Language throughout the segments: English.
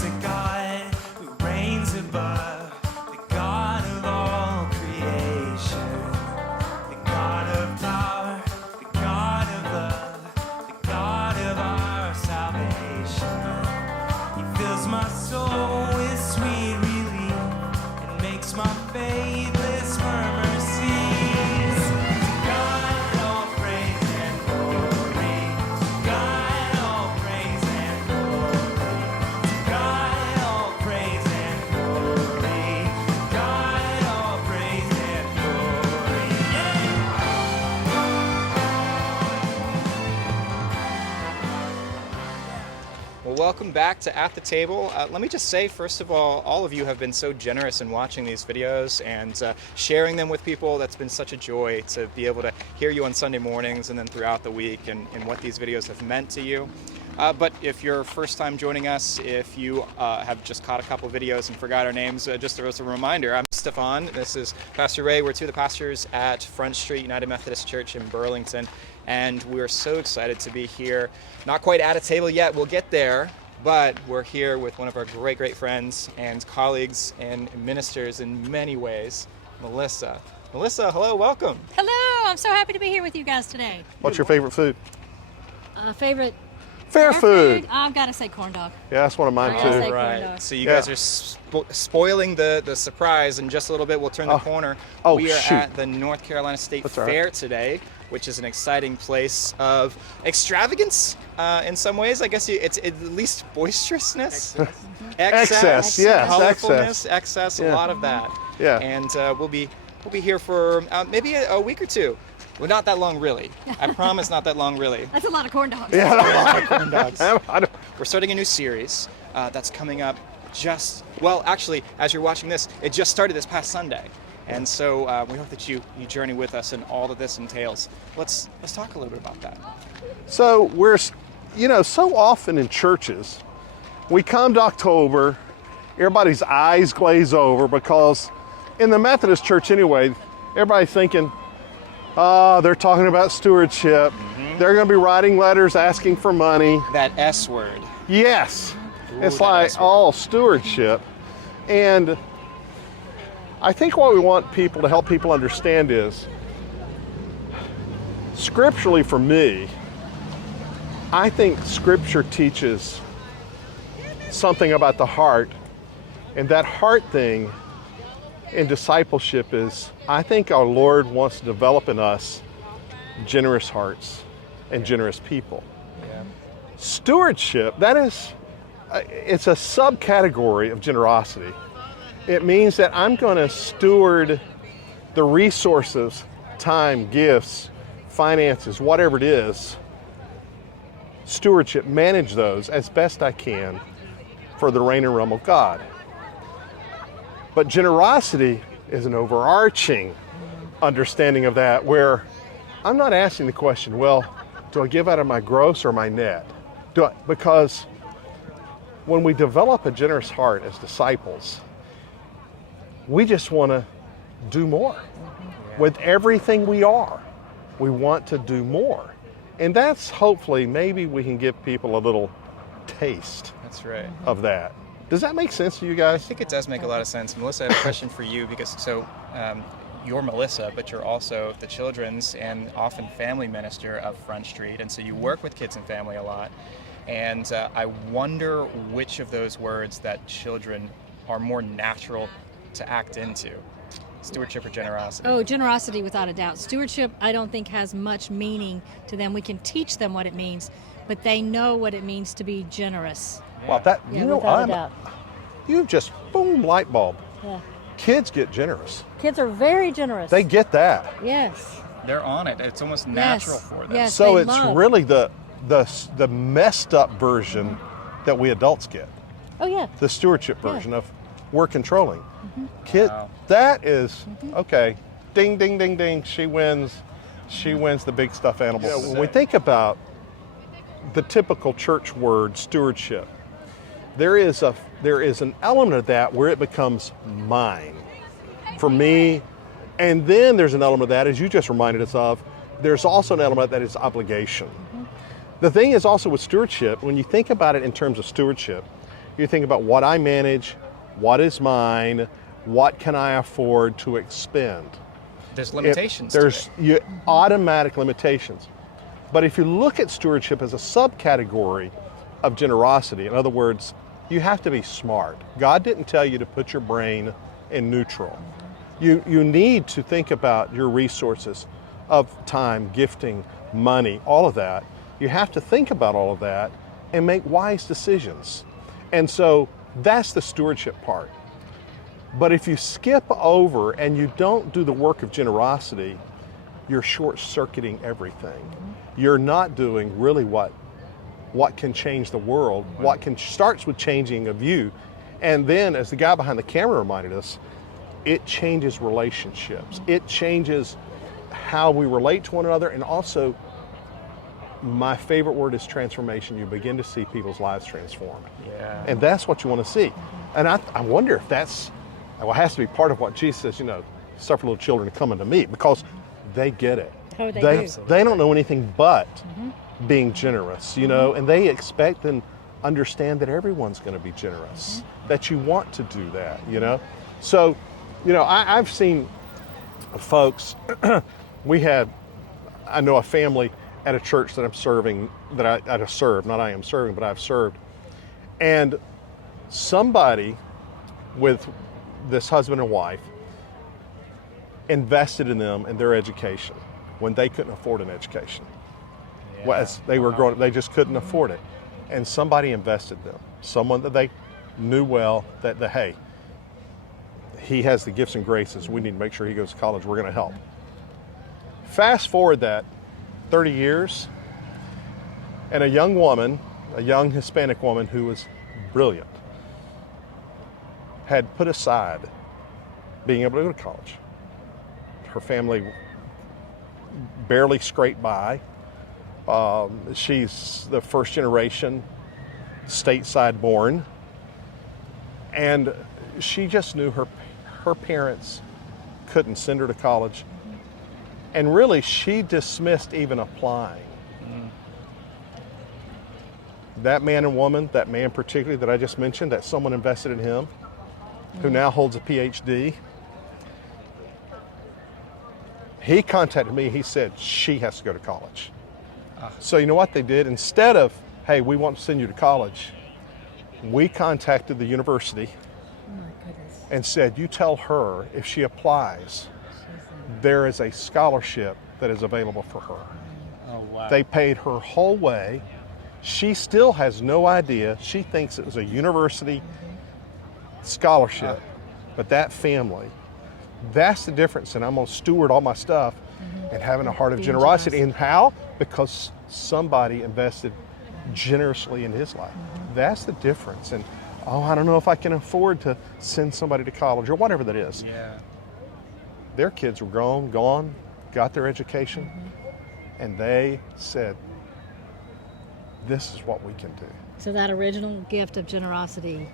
There's a God who reigns above, the God of all creation, the God of power, the God of love, the God of our salvation. He fills my soul with sweet relief and makes my faithless murmur cease. To God all praise and glory, to God all praise and glory, to God all praise and glory, to God all praise and glory. Yeah! Well, welcome back to At the Table. Let me just say, first of all of you have been so generous in watching these videos and sharing them with people. That's been such a joy to be able to hear you on Sunday mornings and then throughout the week and what these videos have meant to you. But if you're first time joining us, if you have just caught a couple videos and forgot our names, just as a reminder, I'm Stefan. This is Pastor Ray. We're two of the pastors at Front Street United Methodist Church in Burlington. And we're so excited to be here. Not quite at a table yet, we'll get there, but we're here with one of our great friends and colleagues and ministers in many ways, Melissa. Melissa, hello, welcome. Hello, I'm so happy to be here with you guys today. What's your favorite food? Favorite Fair food. I've got to say corn dog. Yeah, that's one of mine I gotta too. say corn Right. dog. So you guys are spoiling the surprise. In just a little bit, we'll turn the corner. Oh, we are shoot. at the North Carolina State That's all right. Fair today, which is an exciting place of extravagance in some ways. I guess it's at least boisterousness. Excess, yes, colorfulness, excess, a Yeah. lot of that. Yeah. And we'll be here for maybe a week or two. Well, not that long, really. I promise, not that long, really. That's a lot of corn dogs. Yeah. Corn dogs. I don't- We're starting a new series that's coming up actually, as you're watching this, it just started this past Sunday. And so we hope that you journey with us in all that this entails. Let's talk a little bit about that. So we're, so often in churches, we come to October, everybody's eyes glaze over because in the Methodist church anyway, everybody's thinking, they're talking about stewardship. They're going to be writing letters asking for money. That S word. Yes. Ooh, It's that like, S word. stewardship. And I think what we want people to help people understand is, scripturally for me, I think Scripture teaches something about the heart. And that heart thing in discipleship is, I think our Lord wants to develop in us generous hearts and generous people. Yeah. Stewardship, it's a subcategory of generosity. It means that I'm going to steward the resources, time, gifts, finances, whatever it is, stewardship, manage those as best I can for the reign and realm of God. But generosity is an overarching understanding of that, where I'm not asking the question, well, do I give out of my gross or my net? Because when we develop a generous heart as disciples, we just want to do more. With everything we are, we want to do more. And that's hopefully, maybe we can give people a little taste That's right. of that. Does that make sense to you I guys? think it does make a lot of sense. Melissa, I have a question for you because you're Melissa, but you're also the children's and often family minister of Front Street, and so you work with kids and family a lot. And I wonder which of those words that children are more natural to act into, stewardship or generosity. Oh, generosity without a doubt. Stewardship, I don't think has much meaning to them. We can teach them what it means, but they know what it means to be generous. Well, that, Yeah, without a doubt. you just, boom, light bulb. Yeah. Kids get generous. Kids are very generous. They get that. Yes. They're on it. It's almost natural for them. Yes. So they it's love. really the messed up version that we adults get. Oh, yeah. The stewardship Yeah. version of we're controlling. Kid, Wow. that is, okay, ding, ding, ding, ding, she wins the big stuffed animal. When we think about the typical church word stewardship, there is an element of that where it becomes mine, for me, and then there's an element of that, as you just reminded us of, there's also an element that is obligation. The thing is also with stewardship, when you think about it in terms of stewardship, You think about what I manage, what is mine, what can I afford to expend. There's limitations. There's automatic limitations. But if you look at stewardship as a subcategory of generosity, in other words, you have to be smart. God didn't tell you to put your brain in neutral. You need to think about your resources of time, gifting, money, all of that. You have to think about all of that and make wise decisions. And so that's the stewardship part. But if you skip over and you don't do the work of generosity, you're short-circuiting everything. You're not doing really what can change the world, starts with changing of you. And then, as the guy behind the camera reminded us, it changes relationships. It changes how we relate to one another, and also, my favorite word is transformation. You begin to see people's lives transformed. Yeah. And that's what you want to see. And I wonder if that's, well, it has to be part of what Jesus says, suffer little children to come unto me, because they get it. Oh, they do. They don't know anything but being generous, and they expect and understand that everyone's going to be generous, that you want to do that, So, I've seen folks, I know a family at a church that I'm serving, that I've served, not I am serving, but I've served. And somebody with this husband and wife invested in them and their education when they couldn't afford an education. Yeah. Well, as they were growing up, they just couldn't afford it. And somebody invested in them, someone that they knew well, that hey, he has the gifts and graces, we need to make sure he goes to college, we're going to help. Fast forward that 30 years, and a young woman, a young Hispanic woman who was brilliant, had put aside being able to go to college. Her family barely scraped by. She's the first generation stateside born, and she just knew her parents couldn't send her to college, and really she dismissed even applying. That man and woman, that man particularly that I just mentioned, that someone invested in him, who now holds a PhD, he contacted me. He said she has to go to college. So you know what they did? Instead of, hey, we want to send you to college, we contacted the university and said, you tell her if she applies, there is a scholarship that is available for her. Oh, wow. They paid her whole way. She still has no idea. She thinks it was a university scholarship, but that family, that's the difference. And I'm going to steward all my stuff and having a heart of generosity. And how? Because somebody invested generously in his life. That's the difference. And I don't know if I can afford to send somebody to college or whatever that is. Yeah. Their kids were grown, gone, got their education, and they said, this is what we can do. So that original gift of generosity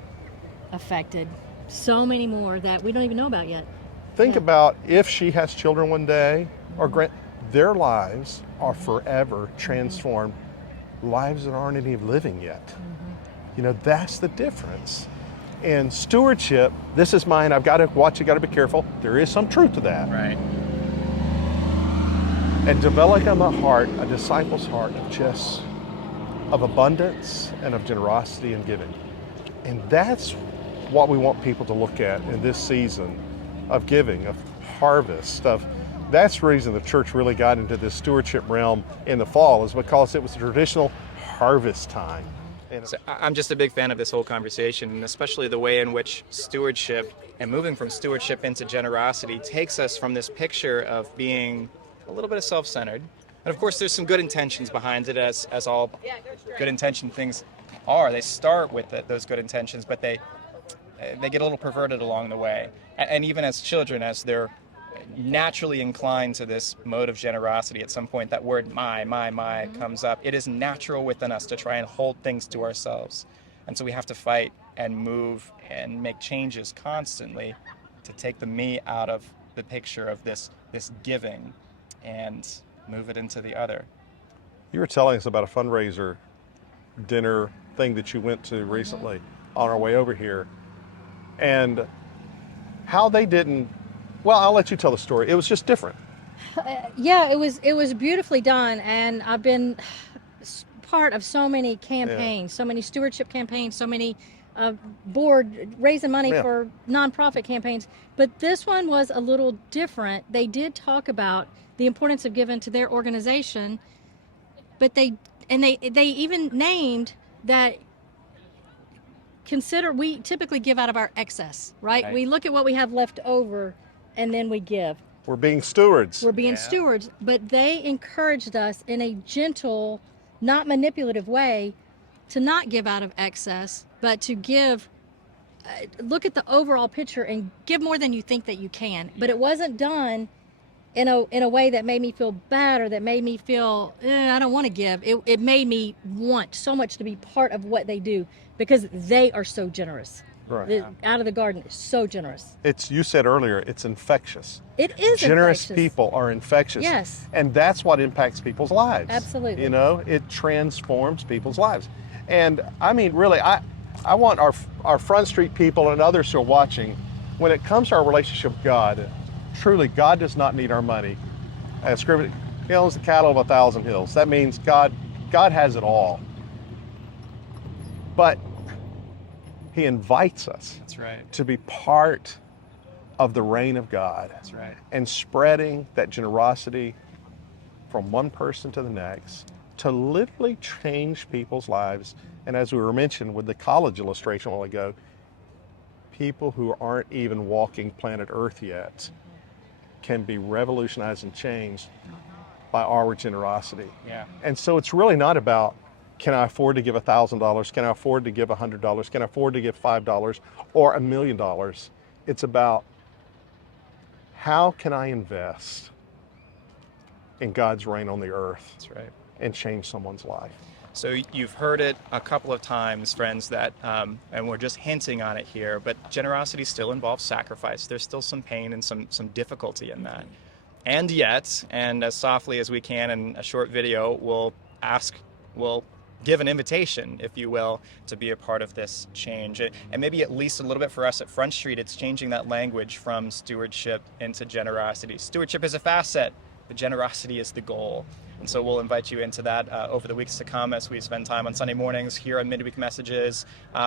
affected so many more that we don't even know about yet. Think about if she has children one day, or their lives are forever transformed, lives that aren't even living yet. That's the difference. And stewardship, this is mine, I've got to watch it, got to be careful. There is some truth to that. Right. And developing a heart, a disciple's heart of abundance and of generosity and giving. And that's what we want people to look at in this season of giving, of harvest, that's the reason the church really got into this stewardship realm in the fall, is because it was a traditional harvest time. So I'm just a big fan of this whole conversation, and especially the way in which stewardship and moving from stewardship into generosity takes us from this picture of being a little bit of self-centered. And of course, there's some good intentions behind it, as all good intention things are. They start with those good intentions, but they get a little perverted along the way. And even as children, as they're naturally inclined to this mode of generosity, at some point that word my comes up. It is natural within us to try and hold things to ourselves. And so we have to fight and move and make changes constantly to take the me out of the picture of this giving and move it into the other. You were telling us about a fundraiser dinner thing that you went to recently. on our way over here, and how they didn't. Well, I'll let you tell the story. It was just different. Yeah, it was beautifully done, and I've been part of so many campaigns, so many stewardship campaigns, so many board raising money Yeah. for nonprofit campaigns. But this one was a little different. They did talk about the importance of giving to their organization, but they even named that. Consider, we typically give out of our excess, right? We look at what we have left over, and then we give. We're being stewards. We're being stewards, but they encouraged us in a gentle, not manipulative way to not give out of excess, but to give, look at the overall picture and give more than you think that you can. But it wasn't done in a way that made me feel bad or that made me feel, I don't want to give. It made me want so much to be part of what they do because they are so generous. Right. Out of the Garden is so generous. You said earlier, it's infectious. It is Generous infectious. people are infectious. Yes. And that's what impacts people's lives. Absolutely. You know, it transforms people's lives. And I mean, really, I want our Front Street people and others who are watching, when it comes to our relationship with God, truly, God does not need our money. As Scripture, He owns the cattle of 1,000 hills. That means God has it all. But He invites us That's right. to be part of the reign of God. That's right. And spreading that generosity from one person to the next to literally change people's lives. And as we were mentioned with the college illustration a while ago, people who aren't even walking planet Earth yet can be revolutionized and changed by our generosity. Yeah. And so it's really not about, can I afford to give $1,000? Can I afford to give $100? Can I afford to give $5 or $1 million? It's about, how can I invest in God's reign on the earth That's right. and change someone's life? So you've heard it a couple of times, friends, that, and we're just hinting on it here, but generosity still involves sacrifice. There's still some pain and some difficulty in that. And yet, and as softly as we can in a short video, we'll give an invitation, if you will, to be a part of this change. And maybe at least a little bit for us at Front Street, it's changing that language from stewardship into generosity. Stewardship is a facet, but generosity is the goal. And so we'll invite you into that over the weeks to come as we spend time on Sunday mornings here on Midweek Messages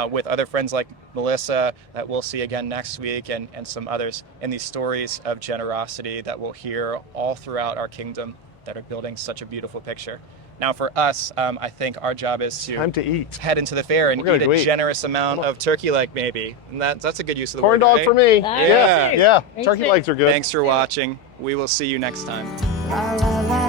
with other friends like Melissa that we'll see again next week, and some others in these stories of generosity that we'll hear all throughout our kingdom that are building such a beautiful picture. Now for us, I think our job is to Time to eat. head into the fair and We're gonna eat go a eat. generous amount of turkey leg maybe. And that's a good use of the Corn word, dog right? for me. I Yeah, do. yeah. Me Turkey too. legs are good. Thanks for watching. We will see you next time. La la la